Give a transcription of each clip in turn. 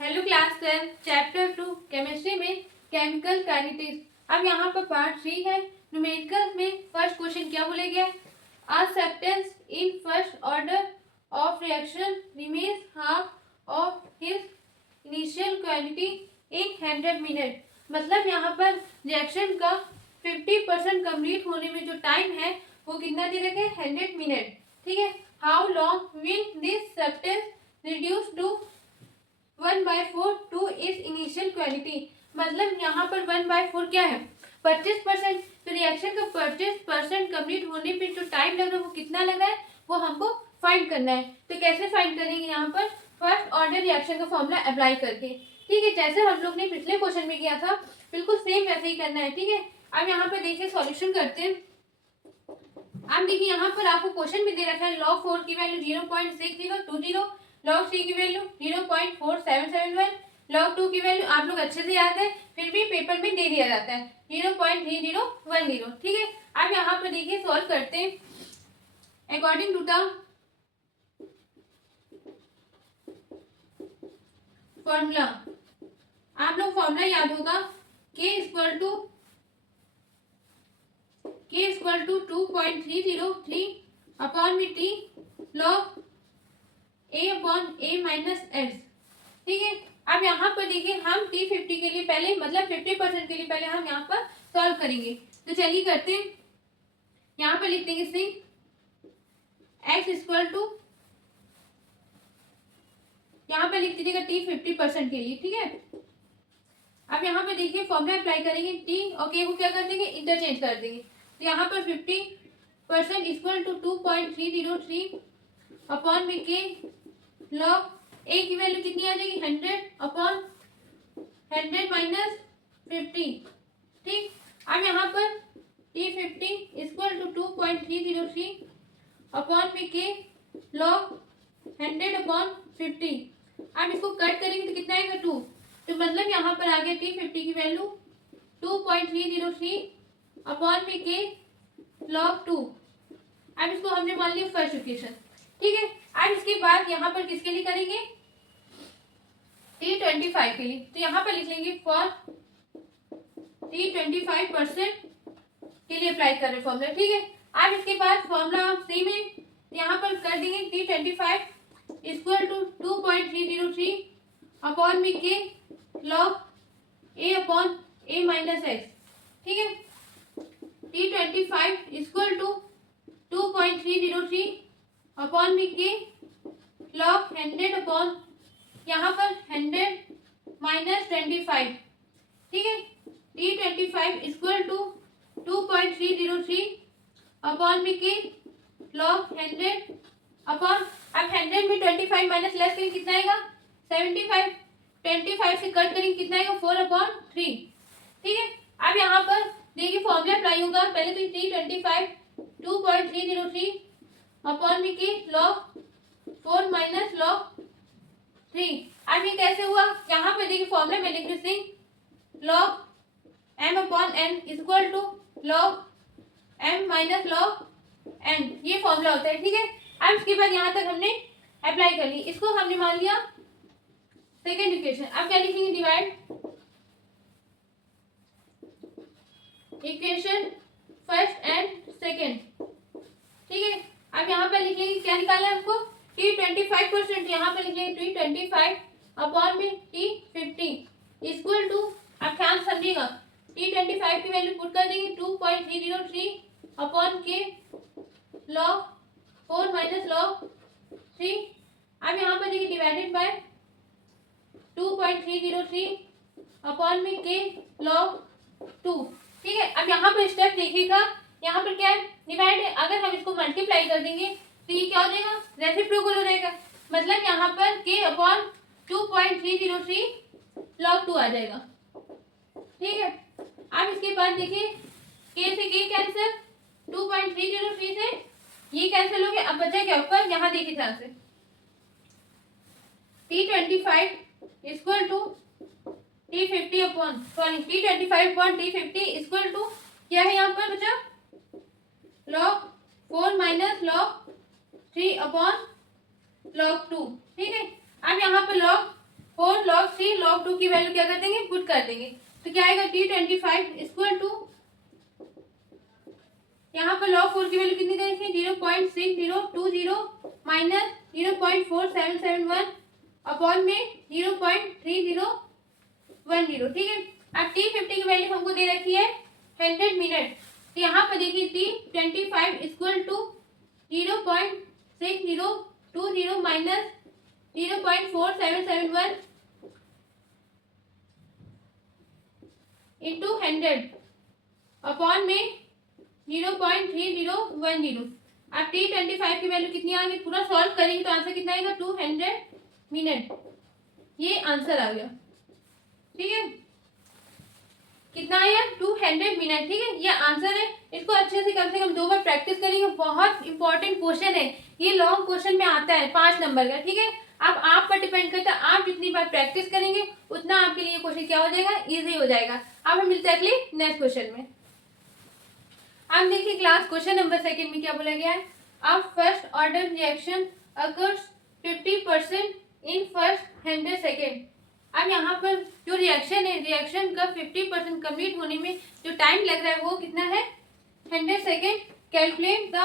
Hello class 10 chapter 2 chemistry में chemical kinetics. अब यहाँ पर पार्ट 3 है। न्यूमेरिकल में फर्स्ट क्वेश्चन क्या बोले गया, a substance in first order of reaction remains half of his initial quantity in 100 minute. मतलब यहाँ पर रिएक्शन का 50% कंप्लीट होने में जो टाइम है वो कितना दे रखे, 100 मिनट। ठीक है, how long will this substance reduce to 1/4 to its initial quality. मतलब यहाँ पर 1/4 क्या है, 25%। तो रिएक्शन का 25% कंप्लीट होने पे जो टाइम लग रहा है वो कितना लग रहा है, वो हमको फाइंड करना है। तो कैसे फाइंड करेंगे, यहाँ पर फर्स्ट ऑर्डर रिएक्शन का फॉर्मूला अप्लाई करके। ठीक है, जैसे हम लोग ने पिछले क्वेश्चन में किया था बिल्कुल सेम वैसे ही करना है। ठीक है, अब यहाँ पर देखिए सॉल्यूशन करते हैं। अब देखिए यहाँ पर आपको क्वेश्चन में दे रखा है log 4 की वैल्यू 0.6020, log 3 की वैल्यू 0.4771, log 2 की वैल्यू आप लोग अच्छे से याद है, फिर भी पेपर में दे दिया जाता है 0.3010। ठीक है, अब यहाँ पर देखिए सॉल्व करते हैं अकॉर्डिंग टू द फॉर्मूला। आप लोग फॉर्मूला याद होगा k इक्वल टू 2.303 अपॉन में t log a upon a minus s। ठीक है, अब यहाँ पर देखिए हम T50 के लिए पहले मतलब 50% के लिए पहले हम यहाँ पर सॉल्व करेंगे। तो चलिए करते हैं, यहाँ पर लिख देंगे इसे x इक्वल टू, यहाँ पर लिख दीजिएगा T50% के लिए। ठीक है, अब यहाँ पर देखिए फॉर्मूला अप्लाई करेंगे, t और k को क्या कर देंगे, इंटरचेंज कर देंगे। तो यहाँ पर 50% इक्वल टू 2.303 अपॉन में k log a की वैल्यू कितनी आ जाएगी, 100 अपॉन 100 माइनस 50। ठीक, अब यहाँ पर T50 इक्वल टू 2.303 अपॉन में k log 100 अपॉन 50। अब इसको कट करेंगे तो कितना आएगा, 2। तो मतलब यहाँ पर आ गया T50 की वैल्यू 2.303 अपॉन में k log 2। अब इसको हमने मान लिया फर्स्ट इक्वेशन। ठीक है, अब इसके बाद यहाँ पर किसके लिए करेंगे, T25 के लिए। तो यहाँ पर लिख लेंगे फॉर T25% के लिए अप्लाई कर रहे फॉर्मूला। ठीक है, अब इसके बाद फॉर्मूला सी में यहाँ पर कर देंगे T25 इक्वल टू 2.303 अपॉन में k log a upon a minus x। ठीक है, T25 इक्वल टू 2.303 अपॉन में k log 100 अपॉन यहाँ पर 100 माइनस 25। ठीक है, T25 इक्वल टू 2.303 अपॉन में k log 100 अपॉन, अब 100 में 25 माइनस लेस करेंगे कितना आएगा, 75। 25 से कट करेंगे कितना आएगा, 4/3। ठीक है, अब यहाँ पर देखिए फॉर्मूला अप्लाई होगा, पहले तो T25 2.303 अपॉन में k log 4 माइनस log 3। अब ये कैसे हुआ, यहाँ पे देखिए फॉर्मूला में लिख रही log m upon n equal to log m minus log n, ये फॉर्मूला होता है। ठीक है, अब इसके बाद यहाँ तक हमने अप्लाई कर ली, इसको हमने मान लिया सेकेंड इक्वेशन। अब क्या लिखेंगे, divide equation first and second. ठीक है, अब यहाँ पर लिख लेंगे क्या निकालना है हमको, T25%। यहाँ पर लिख लेंगे T25 अपॉन में T50 इक्वल टू, अब ध्यान समझिएगा, T25 की वैल्यू पुट कर देंगे 2.303 upon k log 4 minus log 3। अब यहाँ पर देखिए डिवाइडेड बाय 2.303 अपॉन में k log 2। ठीक है, अब यहाँ पर स्टेप देखिएगा, यहाँ पर क्या है, डिवाइड है। अगर हम इसको मल्टीप्लाई कर देंगे तो ये क्या हो जाएगा, रेसिप्रोकल हो जाएगा। मतलब यहाँ पर k अपॉन 2.303 log 2 आ जाएगा। ठीक है, अब इसके बाद देखिए k से k कैंसिल, 2.303 से ये कैंसिल हो गया। अब बचा क्या ऊपर, यहाँ देखिए ध्यान से T25 equal to T50 upon T25 upon T50 equal to क्या है, यहाँ पर बचा log 4 minus log 3 upon log 2। ठीक है, अब यहाँ पर log 4 log log 2 की वैल्यू क्या कर देंगे, पुट कर देंगे। तो क्या आएगा T25 इक्वल टू, यहाँ पर log 4 की वैल्यू कितनी दे रखी है 0.6020 माइनस 0.4771 अपॉन में 0.3010। ठीक है, अब T50 की वैल्यू हमको दे रखी है 100 मिनट। तो यहाँ पर देखिए T25 equal to 0.6020 minus 0.4771 into 100 upon में 0.3010। अब T25 की वैल्यू कितनी आ गई, पूरा सॉल्व करेंगे तो आंसर कितना आएगा 200 मिनट। ये आंसर आ गया। ठीक है, कितना आया 200 मिनट। ठीक है, ये आंसर है। इसको अच्छे से कम 2 बार प्रैक्टिस करेंगे। बहुत इंपॉर्टेंट क्वेश्चन है ये, लॉन्ग क्वेश्चन में आता है 5 नंबर का। ठीक है, अब आप पर डिपेंड करता है, आप जितनी बार प्रैक्टिस करेंगे उतना आपके लिए क्वेश्चन क्या हो जाएगा, इजी हो जाएगा। अब हम मिलते हैं अगले नेक्स्ट क्वेश्चन में। अब देखिए क्लास क्वेश्चन नंबर 2 में क्या बोला गया है, अब first order reaction occurs 50% in first 100 second. अब यहाँ पर जो रिएक्शन है, रिएक्शन का 50% कंप्लीट होने में जो टाइम लग रहा है वो कितना है 100 second. Calculate the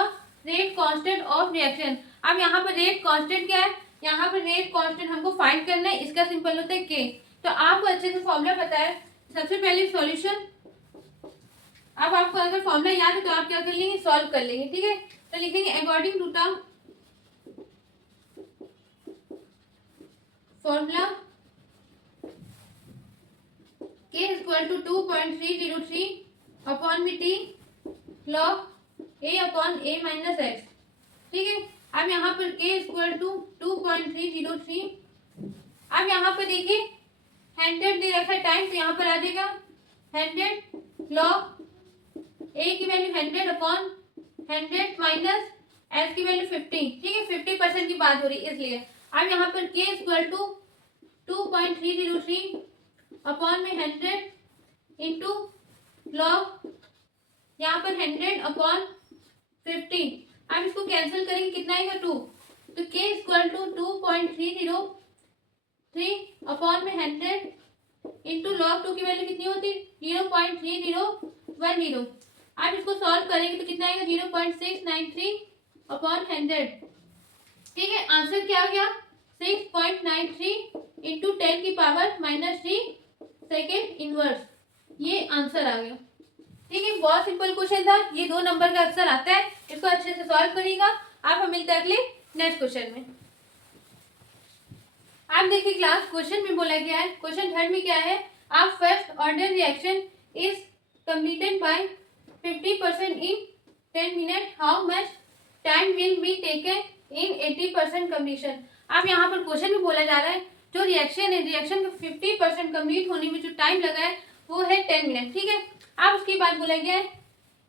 rate constant of reaction. अब यहाँ पर रेट कांस्टेंट क्या है, यहाँ पर रेट कांस्टेंट हमको फाइंड करना है। इसका सिंपल होता है के। तो आपको अच्छे से फॉर्मूला पता है। सबसे पहले सॉल्यूशन, अब आपको अगर फॉर्मूला याद है तो आप क्या कर लेंगे, सॉल्व कर लेंगे। ठीक है, तो लिखेंगे according to the formula K equal to 2.303 upon में T log A upon A minus X. ठीक है, अब यहाँ पर K इक्वल टू 2.303। अब यहाँ पर देखिए 100 दे रखा है टाइम, तो यहाँ पर आ जाएगा 100 log A की वैल्यू 100 अपॉन 100 माइनस एक्स की वैल्यू 50। ठीक है, 50% की बात हो रही है इसलिए। अब यहाँ पर K इक्वल टू 2.303 अपॉन में 100 इंटू लॉग यहाँ पर 100 अपॉन 50। अब इसको कैंसिल करेंगे, कितना आएगा 2। तो K इक्वल टू 2.303 अपॉन में 100 इंटू लॉग 2 की वैल्यू कितनी होती 0.3010। अब इसको सॉल्व करेंगे तो कितना आएगा 0.693 अपॉन 100। ठीक है, आंसर क्या आ गया 6.93 इंटू 10 की पावर -3 सेकेंड इनवर्स। ये आंसर आ गया। ठीक है, बहुत सिंपल क्वेश्चन था, ये 2 नंबर का अक्सर आता है। इसको अच्छे से सॉल्व करिएगा। आप हम मिलते हैं अगले नेक्स्ट क्वेश्चन में। आप देखिए क्लास क्वेश्चन में बोला गया है, क्वेश्चन 3 में क्या है, आप first order reaction is completed by 50% in 10 minute, how much time will be taken in 80% completion. अब यहाँ पर क्वेश्चन में बोला जा रहा है जो रिएक्शन है, रिएक्शन का 50% कंप्लीट होने में जो टाइम लगा है वो है 10 मिनट। ठीक है, अब उसके बाद बोला गया है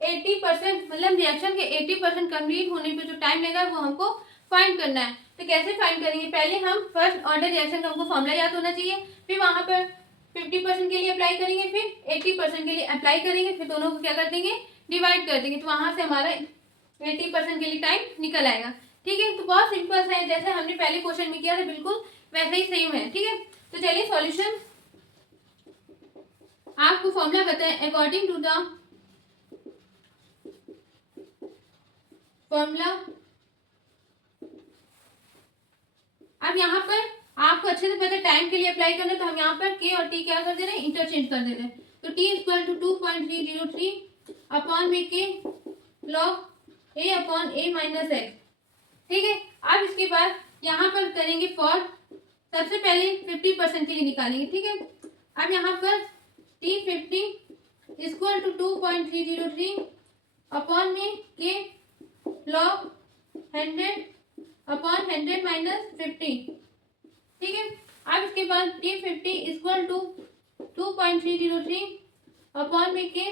80%, मतलब रिएक्शन के 80% कंप्लीट होने पे जो टाइम लगा है वो हमको फाइंड करना है। तो कैसे फाइंड करेंगे, पहले हम फर्स्ट ऑर्डर रिएक्शन का हमको फॉर्मूला याद होना चाहिए, फिर वहां पर 50% के लिए अप्लाई करेंगे, फिर 80% के लिए अप्लाई करेंगे, फिर दोनों को क्या कर देंगे, डिवाइड कर देंगे। तो वहां से हमारा 80% के लिए टाइम निकल आएगा। ठीक है, तो बहुत सिंपल है, जैसे हमने पहले क्वेश्चन में किया था बिल्कुल वैसे ही सेम है। ठीक है, तो चलिए सॉल्यूशन, आपको फॉर्मूला बताएं अकॉर्डिंग टू द फॉर्मूला। अब यहाँ पर आपको अच्छे से पता टाइम के लिए अप्लाई करना है, तो हम यहाँ पर के और टी क्या कर दे रहे हैं, इंटरचेंज कर दे रहे हैं। तो टी इक्वल टू 2.303 अपॉन में के लॉग ए अपॉन ए माइनस एक्स। ठीक है, अब इसके बाद यहाँ पर करेंगे फॉर, सबसे पहले 50% के लिए निकालेंगे। ठीक है, अब यहाँ पर T50 इक्वल टू 2.303 अपॉन में के लॉग 100 अपॉन 100 माइनस 50। ठीक है, अब इसके बाद T50 इक्वल टू 2.303 अपॉन में के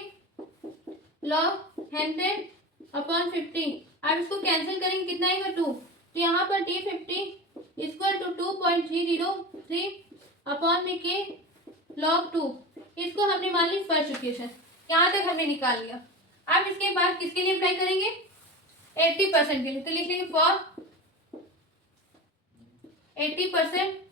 लॉग 100 अपॉन 50। अब इसको कैंसिल करेंगे, कितना आएगा 2। तो यहाँ पर T50 इक्वल टू 2.303 अपॉन में के लॉग 2। इसको हमने मान ली फर्स्ट इक्वेशन, यहाँ तक हमने निकाल लिया। अब इसके बाद किसके लिए अप्लाई करेंगे, 80% के लिए। तो लिख लेंगे फॉर 80%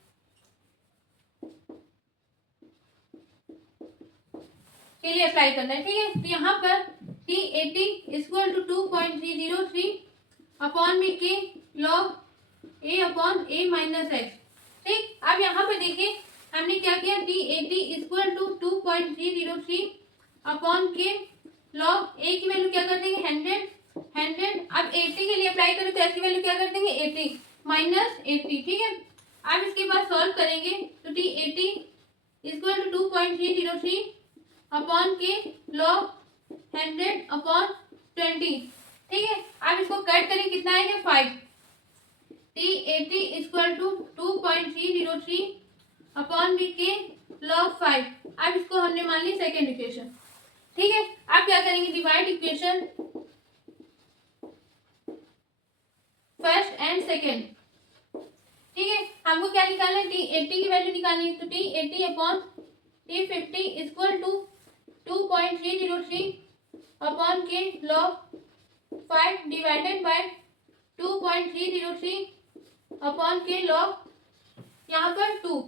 के लिए अप्लाई करना है, ठीक है। तो यहाँ पर T80 इक्वल टू 2.303 अपॉन में के लॉग ए अपॉन ए माइनस एक्स, ठीक। अब यहाँ पर देखिए हमने क्या किया, T80 equal to 2.303 upon K log ए की वैल्यू क्या कर देंगे 100। अब 80 के लिए अप्लाई करें तो एक्स की वैल्यू क्या कर देंगे 80 माइनस 80, ठीक है। अब इसके बाद सॉल्व करेंगे तो T80 equal to 2.303 upon K log 100 upon 20, ठीक है। अब इसको कट करें कितना आएगा 5। T80 equal to 2.303 upon B K log 5। अब इसको हमने मान ली सेकेंड इक्वेशन, ठीक है। अब क्या करेंगे, divide equation first and second, ठीक है। हमको क्या निकालना है, T80 की वैल्यू निकालनी है। तो T80 upon T50 equal to 2.303 upon K log 5 divided by 2.303 upon K log यहाँ पर 2।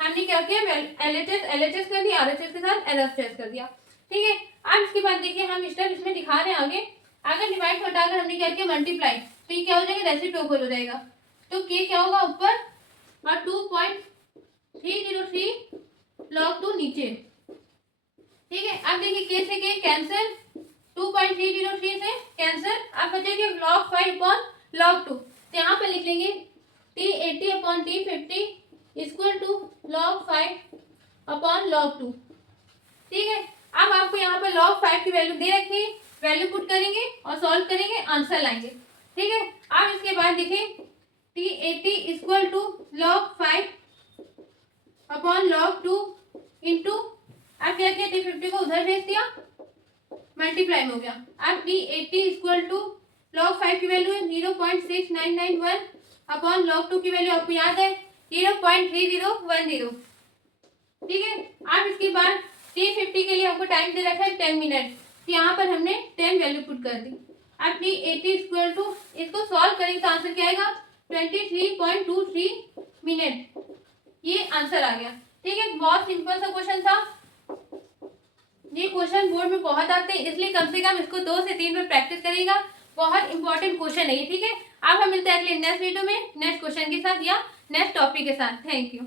हमने क्या किया, LHS कर दिया, RHS के साथ LHS कर दिया, ठीक है। अब इसके बाद देखिए हम स्टेप इसमें दिखा रहे हैं आगे। अगर डिवाइड को हटाकर हमने क्या किया मल्टीप्लाई, तो ये क्या हो जाएगा रेसिप्रोकल हो जाएगा। तो के क्या होगा ऊपर और 2.303 लॉग 2 नीचे, ठीक है। अब देखिए के से के कैंसिल, 2.303 से कैंसिल, अब बचेगा लॉग 5 अपॉन लॉग 2। तो यहाँ पे लिख लेंगे T80 upon T50 equal to log 5 upon log 2, ठीक है। अब आपको यहाँ पर log 5 की वैल्यू दे रखी है, वैल्यू पुट करेंगे और सॉल्व करेंगे, आंसर लाएंगे, ठीक है। अब इसके बाद देखिए T80 equal to log 5 upon log 2 into, अब क्या किया T50 को उधर भेज दिया, मल्टीप्लाई हो गया। अब T80 इक्वल टू log 5 की वैल्यू है 0.6991 अपॉन log 2 की वैल्यू आपको याद है 0.3010, ठीक है। अब इसके बाद T50 के लिए हमको टाइम दे रखा है 10 मिनट, तो यहाँ पर हमने 10 वैल्यू पुट कर दी। अब T80 इक्वल टू, इसको सॉल्व करेंगे तो आंसर क्या आएगा 23.23 मिनट, ये आंसर आ गया, ठीक है। बहुत सिंपल सा क्वेश्चन था, ये क्वेश्चन बोर्ड में बहुत आते हैं, इसलिए कम से कम इसको 2 से 3 बार प्रैक्टिस करिएगा, बहुत इंपॉर्टेंट क्वेश्चन है ये, ठीक है। अब हम मिलते हैं अगले नेक्स्ट वीडियो में नेक्स्ट क्वेश्चन के साथ या नेक्स्ट टॉपिक के साथ। Thank you.